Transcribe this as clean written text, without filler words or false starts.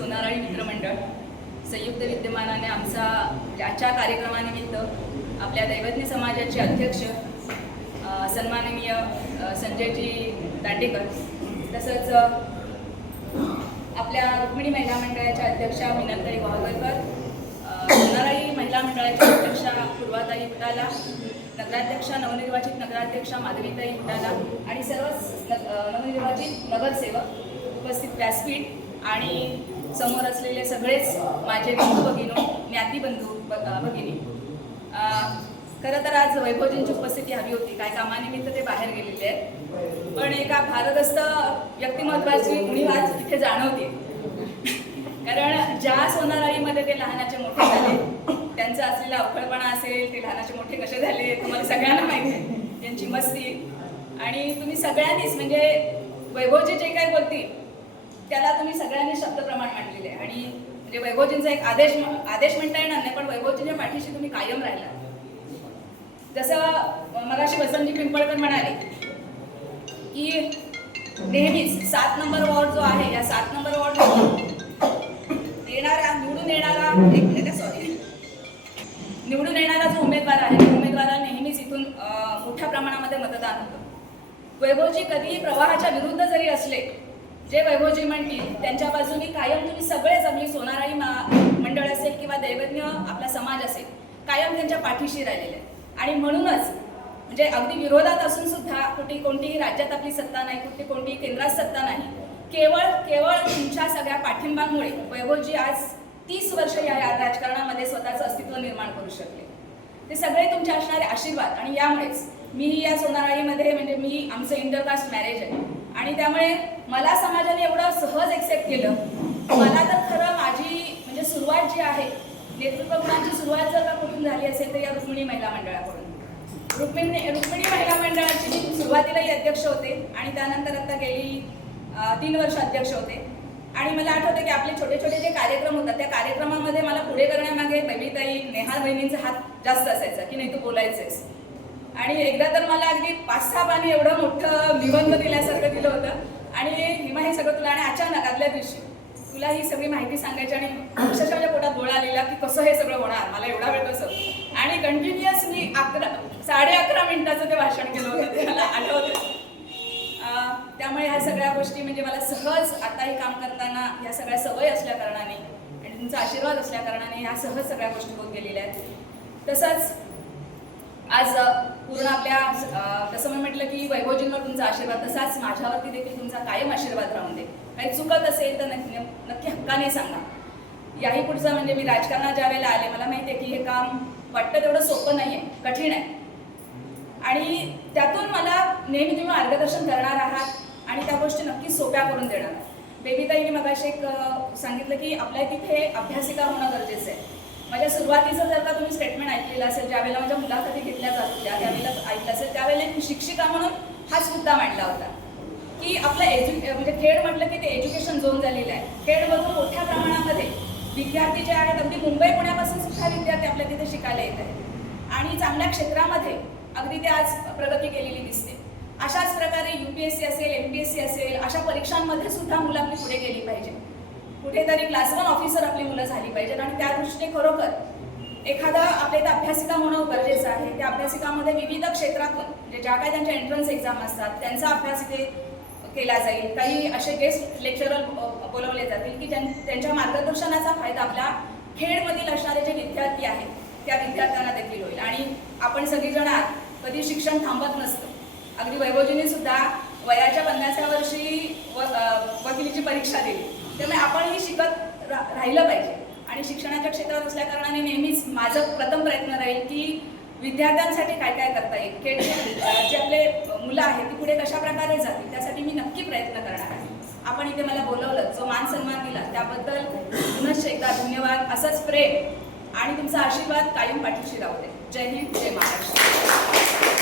सोनाराळी मित्रमंडळ संयुक्त विद्यमानाने आमचा आजच्या कार्यक्रमानिमित्त आपल्या दैवज्ञ समाजाचे अध्यक्ष सन्माननीय संजयजी दांडेकर, तसंच आपल्या रुक्मिणी महिला मंडळाच्या अध्यक्षा मीनाताई वाहगरकर, सोनाराळी महिला मंडळाच्या अध्यक्षा पूर्वाताई फुटाला, नगराध्यक्षा नवनिर्वाचित नगराध्यक्षा माधवीताई फुटाला आणि सर्व नवनिर्वाचित नगरसेवक, उपस्थित व्यासपीठ आणि समोर असलेले सगळेच माझे बंधू भगिनी, ज्ञातीबंधू भगिनी. खरं तर आज वैभवजींची उपस्थिती हवी होती, काय कामानिमित्त ते बाहेर गेलेले आहेत, पण एका भारदस्त व्यक्तिमत्वाची उणीव आज इथे जाणवते. कारण ज्या सोनाराळीमध्ये ते लहानाचे मोठे झाले, त्यांचा असलेला अवखळपणा असेल, ते लहानाचे मोठे कसे झाले तुम्हाला सगळ्यांना माहिती आहे, त्यांची मस्ती. आणि तुम्ही सगळ्यांनीच म्हणजे वैभवजी जे काही बोलतील त्याला तुम्ही सगळ्यांनी शब्दप्रमाण मांडलेले आहे. आणि म्हणजे वैभवजींचा एक आदेश म्हणता येणार नाही, पण वैभवजींच्या पाठीशी तुम्ही कायम राहिला. जसं मगाशी वसंतजी पिंपळकर म्हणाले की नेहमीच 7 नंबर वॉर्ड जो आहे, या 7 नंबर वॉर्ड निवडून येणारा जो उमेदवार आहे, उमेदवाराला नेहमीच इथून मोठ्या प्रमाणामध्ये मतदान होतं. वैभवजी कधीही प्रवाहाच्या विरुद्ध जरी असले, जे वैभवजी म्हणतील त्यांच्या बाजूनी कायम तुम्ही सगळेच, आपली सोनाराळी मंडळ असेल किंवा दैवज्ञ आपला समाज असेल, कायम त्यांच्या पाठीशी राहिलेले आहेत. आणि म्हणूनच म्हणजे अगदी विरोधात असून सुद्धा कोणतीही राज्यात आपली सत्ता नाही, कोणतीही केंद्रात सत्ता नाही, केवळ तुमच्या सगळ्या पाठिंबामुळे वैभवजी आज 30 वर्ष या राजकारणामध्ये स्वतःचं अस्तित्व निर्माण करू शकले. ते सगळे तुमचे असणारे आशीर्वाद. आणि यामुळेच मीही या सोनाराळीमध्ये म्हणजे आमचं इंटरकास्ट मॅरेज आहे आणि त्यामुळे मला समाजाने एवढं सहज एक्सेप्ट केलं. मला तर खरं माझी म्हणजे सुरुवात जी आहे, नेतृत्व गुणांची सुरुवात जर का कुठून झाली असेल तर या रुक्मिणी महिला मंडळाकडून. रुक्मिणी महिला मंडळाची मी सुरुवातीलाही अध्यक्ष होते आणि त्यानंतर आता गेली 3 वर्ष अध्यक्ष होते. आणि मला आठवतं की आपले छोटे छोटे जे कार्यक्रम होतात, त्या कार्यक्रमामध्ये मला पुढे करण्यामागे बबिताई, नेहा बहिणींचा हात जास्त असायचा की नाही तू बोलायचंस. आणि एकदा तर मला अगदी 5-6 पाणी एवढं मोठं निबंध दिल्यासारखं दिलं होतं आणि हिमा हे सगळं तुला. आणि अचानक आदल्या दिवशी तुला ही सगळी माहिती सांगायची आणि अक्षरशः माझ्या पोटात गोळा आलेला की कसं हे सगळं होणार, मला एवढा वेळ कसं. आणि कंटिन्युअस मी 11.5 मिनिटाचं ते भाषण केलं होतं, ते मला आठवतं. त्यामुळे ह्या सगळ्या गोष्टी म्हणजे मला सहज आताही काम करताना ह्या सगळ्या सवय असल्या कारणाने आणि तुमचा आशीर्वाद असल्या कारणाने ह्या सहज सगळ्या गोष्टी होत गेलेल्या आहेत. तसंच आज पूर्ण आपल्या जसं मी म्हटलं की वैभवजींवर तुमचा आशीर्वाद, तसाच माझ्यावरती देखील तुमचा कायम आशीर्वाद राहून दे. काही चुकत असेल तर नक्की हक्काने सांगा. याही पुढचं म्हणजे मी राजकारणात ज्या वेळेला आले, मला माहिती आहे की हे काम वाटतं तेवढं सोपं नाही आहे, कठीण आहे. आणि त्यातून मला नेहमी तुम्ही मार्गदर्शन करणार आहात आणि त्या गोष्टी नक्की सोप्या करून देणार. बेबीताईंनी मगाशी एक सांगितलं की आपल्या तिथे अभ्यासिका होणं गरजेचं आहे. माझ्या सुरुवातीचं जर का तुम्ही स्टेटमेंट ऐकलेलं असेल, ज्यावेळेला माझ्या मुलाखती घेतल्या जात होत्या त्यावेळेला ऐकलं असेल, त्यावेळेला मी शिक्षिका म्हणून हाच मुद्दा मांडला होता की आपलं म्हणजे खेड म्हटलं की ते एज्युकेशन झोन झालेलं आहे. खेडमधून मोठ्या प्रमाणामध्ये विद्यार्थी जे आहेत, अगदी मुंबई पुण्यापासून सुद्धा विद्यार्थी आपल्या तिथे शिकायला येत आहेत आणि चांगल्या क्षेत्रामध्ये अगदी ते आज प्रगती केलेली दिसते. अशाच प्रकारे UPSC असेल, MPSC असेल, अशा परीक्षांमध्ये सुद्धा मुलं आपली पुढे गेली पाहिजे. कुठेतरी क्लास 1 ऑफिसर आपली मुलं झाली पाहिजेत. आणि त्या दृष्टीने खरोखर एखादा आपल्या इथं अभ्यासिका होणं गरजेचं आहे. त्या अभ्यासिकामध्ये विविध क्षेत्रातून म्हणजे ज्या काही त्यांच्या एंट्रन्स एक्झाम असतात त्यांचा अभ्यास इथे केला जाईल. काही असे गेस्ट लेक्चरर बोलवले जातील की त्यांच्या मार्गदर्शनाचा फायदा आपल्या खेडमधील असणारे जे विद्यार्थी आहेत त्या विद्यार्थ्यांना देखील होईल. आणि आपण सगळीजण कधी शिक्षण थांबत नसतं. अगदी वैभवजींनी सुद्धा वयाच्या 50व्या वर्षी वकिलीची परीक्षा दिली. त्यामुळे आपणही शिकत राहिलं पाहिजे. आणि शिक्षणाच्या क्षेत्रात असल्या कारणाने नेहमीच माझं प्रथम प्रयत्न राहील की विद्यार्थ्यांसाठी काय काय करता येईल, जे आपले मुलं आहेत ती पुढे कशा प्रकारे जातील, त्यासाठी मी नक्की प्रयत्न करणार आहे. आपण इथे मला बोलवलं, जो मान सन्मान दिला त्याबद्दल पुनश्च एकदा धन्यवाद. असंच प्रेम आणि तुमचा आशीर्वाद कायम पाठीशी राहू दे. जय हिंद, जय महाराष्ट्र.